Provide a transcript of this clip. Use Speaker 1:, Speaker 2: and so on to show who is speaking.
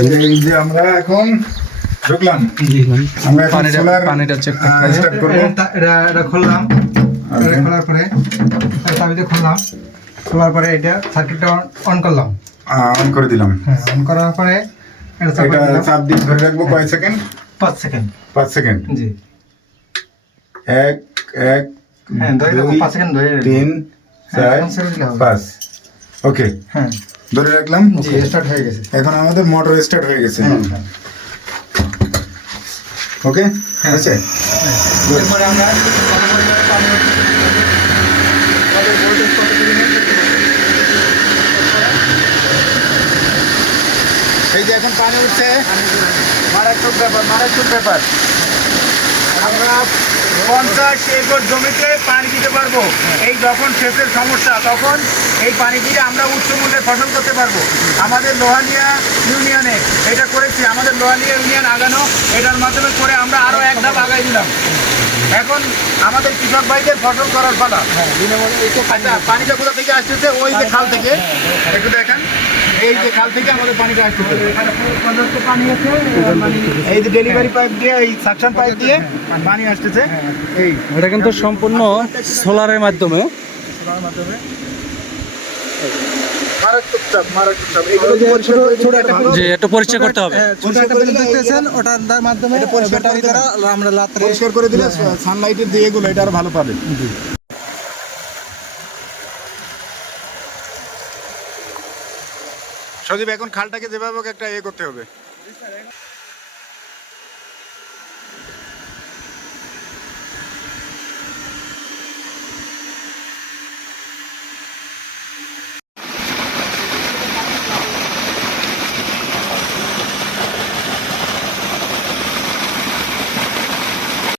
Speaker 1: এই যে আমরা এখন ঢুকলাম। আমরা এখন
Speaker 2: পানিটা
Speaker 1: সোলার
Speaker 2: পানিটা চেক
Speaker 1: স্টার্ট করব।
Speaker 3: এটা এটা খুললাম। এটা খোলার পরে চাবিতে খুললাম। খোলার পরে এটা সার্কিটটা অন করলাম।
Speaker 1: অন করে দিলাম।
Speaker 3: হ্যাঁ অন করার পরে এটা চাপা
Speaker 1: দিয়ে ধরে রাখব কয় সেকেন্ড
Speaker 3: পাঁচ সেকেন্ড
Speaker 1: পাঁচ সেকেন্ড
Speaker 3: জি।
Speaker 1: এক এক
Speaker 3: হ্যাঁ ধরে রাখব পাঁচ সেকেন্ড ধরে।
Speaker 1: তিন
Speaker 3: হ্যাঁ,
Speaker 1: চার। পাঁচ। ওকে
Speaker 3: হ্যাঁ।
Speaker 1: ধরে রাখলাম?
Speaker 3: জি স্টার্ট হয়ে গেছে।
Speaker 1: এখন আমাদের মোটর স্টার্ট হয়ে গেছে।
Speaker 3: হ্যাঁ, হ্যাঁ।
Speaker 1: ওকে আছে
Speaker 3: এরপরে আমরা।
Speaker 1: এই যে এখন পানি উঠছে মারাত্মক ব্যাপার মারাত্মক ব্যাপার। আমরা পঞ্চাশ একর জমিতে পানি দিতে পারব। এই যখন সেচের সমস্যা তখন এই পানি দিয়ে আমরা উচ্চ মূল্যের ফসল করতে পারব। আমাদের লোহালিয়া ইউনিয়নে এটা করেছি। আমাদের লোহালিয়া ইউনিয়ন আগানো এটার মাধ্যমে করে আমরা আরও এক ধাপ আগাই দিলাম। এখন আমাদের কৃষক ভাইদের ফসল করার পালা। আচ্ছা পানিটা কোথা থেকে আসতেছে? ওই যে খাল থেকে। একটু দেখেন। এই যে খাল থেকে আমাদের পানিটা আসতেছে
Speaker 3: এখানে পর্যাপ্ত পানি আছে মানে
Speaker 1: এই যে ডেলিভারি পাইপ দিয়ে এই সাকশন পাইপ দিয়ে পানি আসতেছে। এই।
Speaker 2: এটা কিন্তু সম্পূর্ণ সোলারের মাধ্যমে।
Speaker 1: মারাত্মক চাপ মারাত্মক চাপ। এগুলো যে ছোট ছোট একটা
Speaker 2: যে একটু পরিচয় করতে হবে।
Speaker 3: ছোট একটা বিল দেখতেছেন ওটার মাধ্যমে আমরা
Speaker 1: পরিষ্কার করে দিলে সানলাইটের দিয়ে এগুলো এটা আরও ভালো পাবে। সজীব এখন খালটাকে যেভাবে একটা ইয়ে করতে হবে।